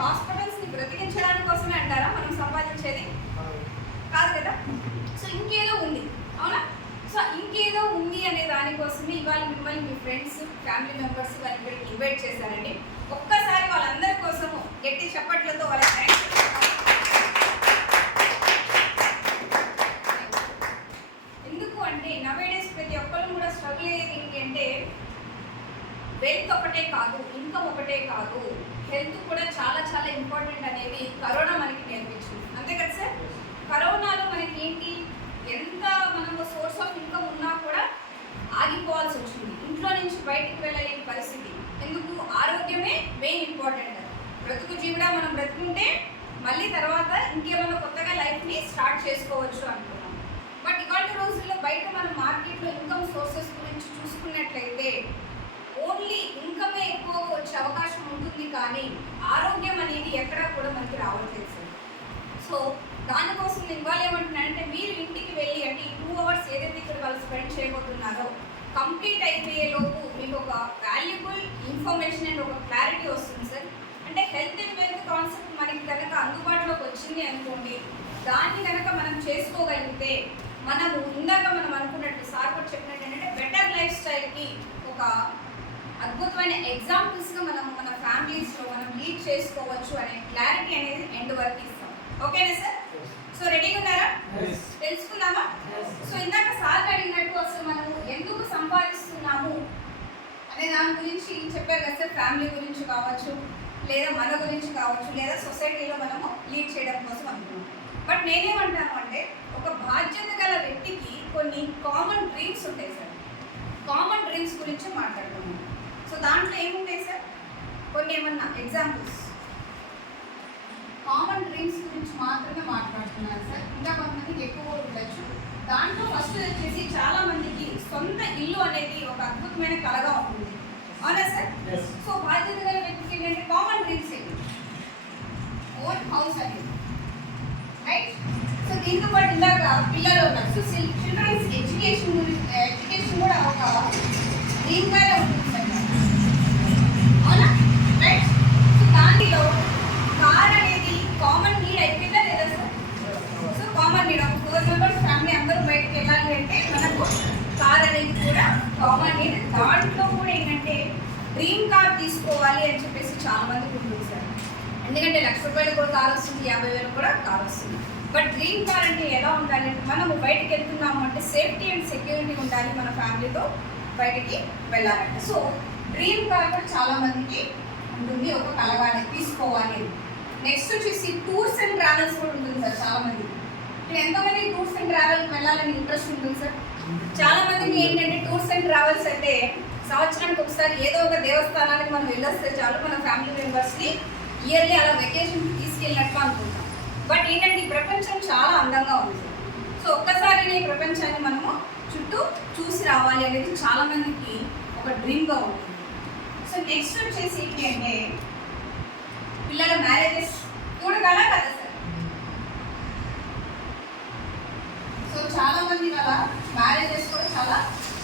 హాస్పిటల్స్ని బ్రతికించడానికి కోసమే అంటారా మనం సంపాదించేది? కాదు కదా. సో ఇంకేదో ఉంది, అవునా? సో ఇంకేదో ఉంది అనే దానికోసమే ఇవాళ మిమ్మల్ని మీ ఫ్రెండ్స్, ఫ్యామిలీ మెంబర్స్ వాళ్ళని ఇక్కడికి ఇన్వైట్ చేశారండి. ఒక్కసారి వాళ్ళందరి కోసము గట్టి చప్పట్లతో వాళ్ళకి థ్యాంక్స్. ఎందుకు అంటే నవేడేస్ ప్రతి ఒక్కరు కూడా స్ట్రగుల్ అయ్యేది ఏంటి అంటే వెల్త్ ఒకటే కాదు, ఇన్కమ్ ఒకటే కాదు, హెల్త్ కూడా చాలా చాలా ఇంపార్టెంట్ అనేది కరోనా మనకి నేర్పించింది. అంతే కదా సార్? కరోనాలో మనకి ఏంటి, ఎంత మనకు సోర్స్ ఆఫ్ ఇన్కమ్ ఉన్నా కూడా ఆగిపోవాల్సి వచ్చింది. ఇంట్లో నుంచి బయటికి వెళ్ళలేని పరిస్థితి. ఎందుకు? ఆరోగ్యమే మెయిన్ ఇంపార్టెంట్. బ్రతుకు జీవిడా మనం బ్రతుకుంటే మళ్ళీ తర్వాత ఇంకేమైనా కొత్తగా లైఫ్ని స్టార్ట్ చేసుకోవచ్చు అనుకున్నాం. బట్ ఇవాళ రోజుల్లో బయట మనం మార్కెట్లో ఇన్కమ్ సోర్సెస్ గురించి చూసుకున్నట్లయితే ఓన్లీ ఇన్కమే ఎక్కువ వచ్చే అవకాశం ఉంటుంది, కానీ ఆరోగ్యం అనేది ఎక్కడా కూడా మనకి రావట్లేదు సార్. సో దానికోసం నేను ఇవాళ ఏమంటున్నానంటే మీరు ఇంటికి వెళ్ళి అంటే ఈ 2 hours ఏదైతే ఇక్కడ వాళ్ళు స్పెండ్ చేయబోతున్నారో కంప్లీట్ అయిపోయే లోపు మీకు ఒక వాల్యుబుల్ ఇన్ఫర్మేషన్ అండ్ ఒక క్లారిటీ వస్తుంది సార్. అంటే హెల్త్ అండ్ వెల్త్ కాన్సెప్ట్ మనకి కనుక అందుబాటులోకి వచ్చింది అనుకోండి, దాన్ని కనుక మనం చేసుకోగలిగితే మనము ఇందాక మనం అనుకున్నట్టు సార్ కూడా చెప్పినట్టు ఏంటంటే బెటర్ లైఫ్ స్టైల్కి ఒక అద్భుతమైన ఎగ్జాంపుల్స్గా మనం మన ఫ్యామిలీస్లో మనం లీడ్ చేసుకోవచ్చు అనే క్లారిటీ అనేది ఎండ్ వరకు ఇస్తాం. ఓకేనా సార్? సో రెడీగా ఉన్నారా? తెలుసుకుందామా? సో ఇందాక సార్ అడిగినట్టు అసలు మనము ఎందుకు సంపాదిస్తున్నాము అనే దాని గురించి చెప్పారు కదా సార్. ఫ్యామిలీ గురించి కావచ్చు, లేదా మన గురించి కావచ్చు, లేదా సొసైటీలో మనము లీడ్ చేయడం కోసం అనుకున్నాం. బట్ నేనేమంటాను అంటే ఒక బాధ్యత గల వ్యక్తికి కొన్ని కామన్ డ్రీమ్స్ ఉంటాయి సార్. కామన్ డ్రీమ్స్ గురించి మాట్లాడుతున్నాం. సో దాంట్లో ఏముంటాయి సార్? కొన్ని ఏమన్నా ఎగ్జాంపుల్స్ కామన్ డ్రీమ్స్ గురించి మాత్రమే మాట్లాడుతున్నారు సార్. ఇంకా కొంతమందికి ఎక్కువ ఉండొచ్చు. దాంట్లో ఫస్ట్ వచ్చేసి చాలా మందికి సొంత ఇల్లు అనేది ఒక అద్భుతమైన కళగా ఉంటుంది, అవునా సార్? సో బాధ్యత గల వ్యక్తికి ఏంటంటే కామన్ డ్రీమ్స్ ఏంటి? ఓన్ హౌస్ అనేది, రైట్? సో దీంతో పాటు ఇందాక పిల్లలు ఉన్నారు. సో చిల్డ్రన్స్ ఎడ్యుకేషన్ కూడా ఒక డ్రీమ్గానే ఉంటుంది సార్, అవునా? రైట్? సో దానిలో కార్ అనేది కామన్ నీడ్ అయిపోయిందా లేదా సార్? సో కామన్ నీడ్ ఒక 4 members ఫ్యామిలీ అందరూ బయటకు వెళ్ళాలి అంటే మనకు కార్ అనేది కూడా కామన్ నీడ్. దాంట్లో కూడా ఏంటంటే డ్రీమ్ కార్ తీసుకోవాలి అని చెప్పేసి చాలా మందికి ఉంటుంది సార్. ఎందుకంటే ₹1,00,000 కూడా కార్ వస్తుంది, 50,000 కూడా కార్ వస్తుంది. బట్ డ్రీమ్ కార్ అంటే ఎలా ఉండాలి అంటే మనము బయటకు వెళ్తున్నాము అంటే సేఫ్టీ అండ్ సెక్యూరిటీ ఉండాలి, మన ఫ్యామిలీతో బయటికి వెళ్ళాలంటే. సో డ్రీమ్ కార్ కూడా చాలా మందికి ఉంటుంది, ఒక కలగానే తీసుకోవాలి. నెక్స్ట్ వచ్చేసి టూర్స్ అండ్ ట్రావెల్స్ కూడా ఉంటుంది సార్ చాలా మంది. ఎంతమంది టూర్స్ అండ్ ట్రావెల్కి వెళ్ళాలని ఇంట్రెస్ట్ ఉంటుంది సార్? చాలా మందికి ఏంటంటే టూర్స్ అండ్ ట్రావెల్స్ అయితే సంవత్సరానికి ఒకసారి ఏదో ఒక దేవస్థానానికి మనం వెళ్ళొస్తే చాలు, మన ఫ్యామిలీ మెంబర్స్ని ఇయర్లీ అలా వెకేషన్కి తీసుకెళ్ళినట్టు అనుకుంటాం. బట్ ఏంటంటే ఈ ప్రపంచం చాలా అందంగా ఉంది. సో ఒక్కసారి ఈ ప్రపంచాన్ని మనము చుట్టూ చూసి రావాలి అనేది చాలా మందికి ఒక డ్రీమ్గా ఉంటుంది. సో నెక్స్ట్ వచ్చేసి ఏంటి అంటే పిల్లల మ్యారేజెస్ చూడగల కదా సార్. సో చాలా మంది వాళ్ళ మ్యారేజెస్ కూడా చాలా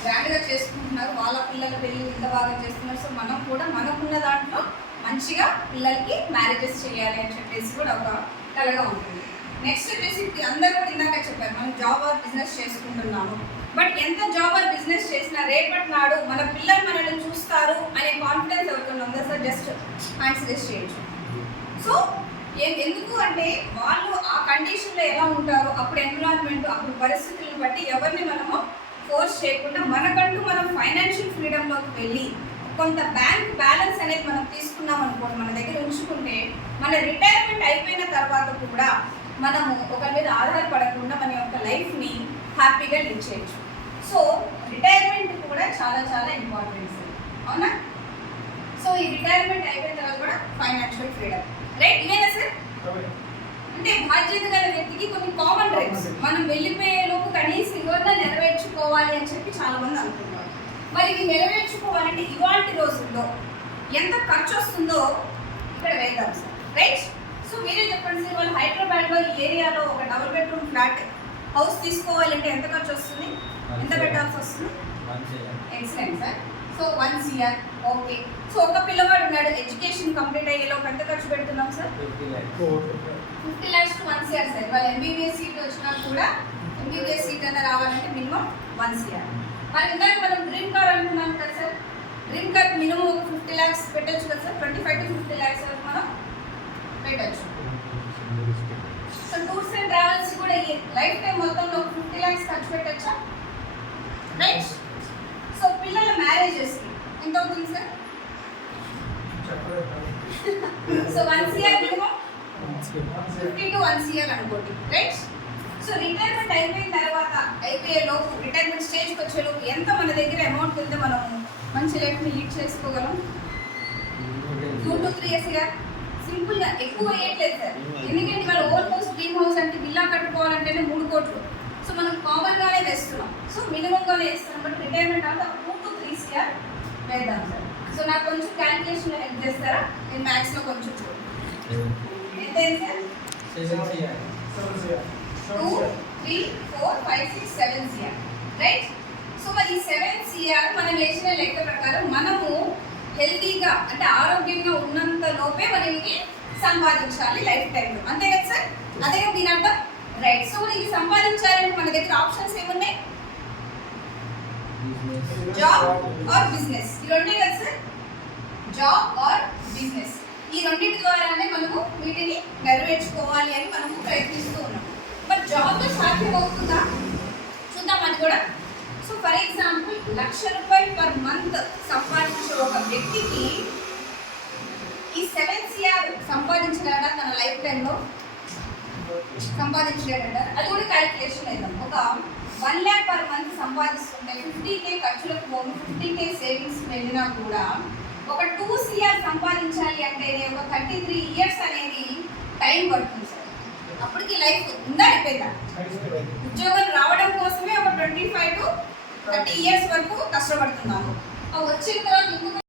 గ్రాండ్గా చేసుకుంటున్నారు, వాళ్ళ పిల్లల పెళ్ళి ఇంత బాగా చేస్తున్నారు. సో మనం కూడా మనకున్న దాంట్లో మంచిగా పిల్లలకి మ్యారేజెస్ చేయాలి అని చెప్పేసి కూడా ఒక కలగా ఉంటుంది. నెక్స్ట్ వచ్చేసి అందరూ కూడా ఇందాక చెప్పారు మనం జాబ్ ఆర్ బిజినెస్ చేసుకుంటున్నాము. బట్ ఎంత జాబ్ ఆర్ బిజినెస్ చేసినా రేపటి నాడు మన పిల్లలు మనల్ని చూస్తారు అనే కాన్ఫిడెన్స్ ఎవరికన్నా ఉందా సార్? జస్ట్ హ్యాండ్స్ రేస్ చేయొచ్చు. సో ఎందుకు అంటే వాళ్ళు ఆ కండిషన్లో ఎలా ఉంటారు, అప్పుడు ఎన్విరాన్మెంట్, అప్పుడు పరిస్థితులను బట్టి ఎవరిని మనము ఫోర్స్ చేయకుండా మనకంటూ మనం ఫైనాన్షియల్ ఫ్రీడమ్లోకి వెళ్ళి కొంత బ్యాంక్ బ్యాలెన్స్ అనేది మనం తీసుకున్నాం అనుకోండి, మన దగ్గర ఉంచుకుంటే మన రిటైర్మెంట్ అయిపోయిన తర్వాత కూడా మనము ఒకరి మీద ఆధారపడకుండా మన యొక్క లైఫ్ని హ్యాపీగా లీడ్ చేయొచ్చు. సో రిటైర్మెంట్ కూడా చాలా చాలా ఇంపార్టెంట్ సార్, అవునా? సో ఈ రిటైర్మెంట్ అయిపోయిన తర్వాత కూడా ఫైనాన్షియల్ ఫ్రీడమ్, రైట్? ఇవేనా సార్? అంటే బాధ్యత గల వ్యక్తికి కొన్ని కామన్ డ్రీమ్స్ మనం వెళ్ళిపోయే లోపు కనీసం ఇవన్నీ నెరవేర్చుకోవాలి అని చెప్పి చాలా మంది అనుకుంటారు. మరి ఇవి నెరవేర్చుకోవాలంటే ఇవాళ రోజుల్లో ఎంత ఖర్చు వస్తుందో ఇక్కడ వేద్దాం సార్, రైట్? సో మీరే చెప్పండి సార్, వాళ్ళు హైదరాబాద్లో ఈ ఏరియాలో ఒక డబుల్ బెడ్రూమ్ ఫ్లాట్ హౌస్ తీసుకోవాలంటే ఎంత ఖర్చు వస్తుంది, ఎంత పెట్టాల్సి వస్తుంది? Excellent sir. So 1 CR, okay. So ఒక పిల్లవాడు ఉన్నాడు, ఎడ్యుకేషన్ కంప్లీట్ అయ్యేలోపు ఎంత ఖర్చు పెడుతున్నాం sir? 50 lakhs to 1 CR sir. వాళ్ళు ఎంబీబీఎస్ సీట్ వచ్చినా కూడా ఎంబీబీఎస్ సీట్ అన్న రావాలంటే మినిమం 1 CR. మరి ఇందాక మనం డ్రీమ్ కార్ అనుకున్నాం కదా సార్. డ్రీమ్ కార్ మినిమం ఒక 50 lakhs పెట్టచ్చు కదా సార్. 25 to 50 lakhs వరకు మనం పెట్టచ్చు. సో టూర్స్ అండ్ ట్రావెల్స్ కూడా ఈ లైఫ్ టైం మొత్తంలో 50 lakhs ఖర్చు పెట్టచ్చా? రైట్. సో పిల్లల మ్యారేజెస్కి ఎంత అవుతుంది sir? So 1 CR minimum 50 to 1 CR అనుకోండి. రైట్. సో రిటైర్మెంట్ అయిపోయిన తర్వాత లోపు రిటైర్మెంట్ స్టేజ్కి వచ్చేలోపు ఎంత మన దగ్గర అమౌంట్ ఉంటే మనం మంచి లైఫ్ని లీడ్ చేసుకోగలం? 2 to 3 years ఇయర్. సింపుల్గా ఎక్కువ వేయట్లేదు సార్. ఎందుకంటే వాళ్ళ ఓన్ హౌస్ డ్రీమ్ హౌస్ అంటే విల్లా కట్టుకోవాలంటేనే 3 కోట్లు. సో మనం కామన్గానే వేస్తున్నాం. సో మినిమంగానే వేస్తున్నాం. బట్ రిటైర్మెంట్ అంతా 2 to 3 CR వేద్దాం సార్. సో నాకు కొంచెం క్యాల్కులేషన్ హెల్ప్ చేస్తారా? నేను మ్యాథ్స్లో కొంచెం చూడండి. ఎంత సార్? 2, 3, 4, 5, 6, 7 CR. రైట్. సో మరి 7 CR మనం వేసిన లెక్క ప్రకారం మనము హెల్తీగా అంటే ఆరోగ్యంగా ఉన్నంత లోపే మనకి సంపాదించాలి లైఫ్ టైంలో. అంతే కదా సార్? అదే కదా దీని అర్థం. రైట్. సో ఇది సంపాదించాలంటే మన దగ్గర ఆప్షన్స్ ఏమున్నాయి? Job or business. ఈ రెండే కదా సార్. Job or business. ఈ రెండింటి ద్వారానే మనము వీటిని నెరవేర్చుకోవాలి అని మనము ప్రయత్నిస్తూ ఉన్నాం. బట్ జాబ్లో సాధ్యం అవుతుందా చూద్దాం అది కూడా. సో ఫర్ ఎగ్జాంపుల్ 1,00,000 రూపాయలు పర్ మంత్ సంపాదించే ఒక వ్యక్తికి ఈ 7 CR సంపాదించలేడా తన లైఫ్ టైంలో? సంపాదించలేడంట. అది కూడా క్యాలిక్యులేషన్ వేద్దాం. ఒక 1 lakh పర్ మంత్ సంపాదిస్తుంటే 50K ఖర్చులకు పోను 50K సేవింగ్స్ వెళ్ళినా కూడా ఒక 2 CR సంపాదించాలి అంటే ఒక 33 years అనేది టైం పడుతుంది సార్. అప్పటికి లైఫ్ ఉందా అయిపోయిందా? ఉద్యోగం రావడం కోసమే ఒక 25 to 30 years వరకు కష్టపడుతున్నాము. వచ్చిన తర్వాత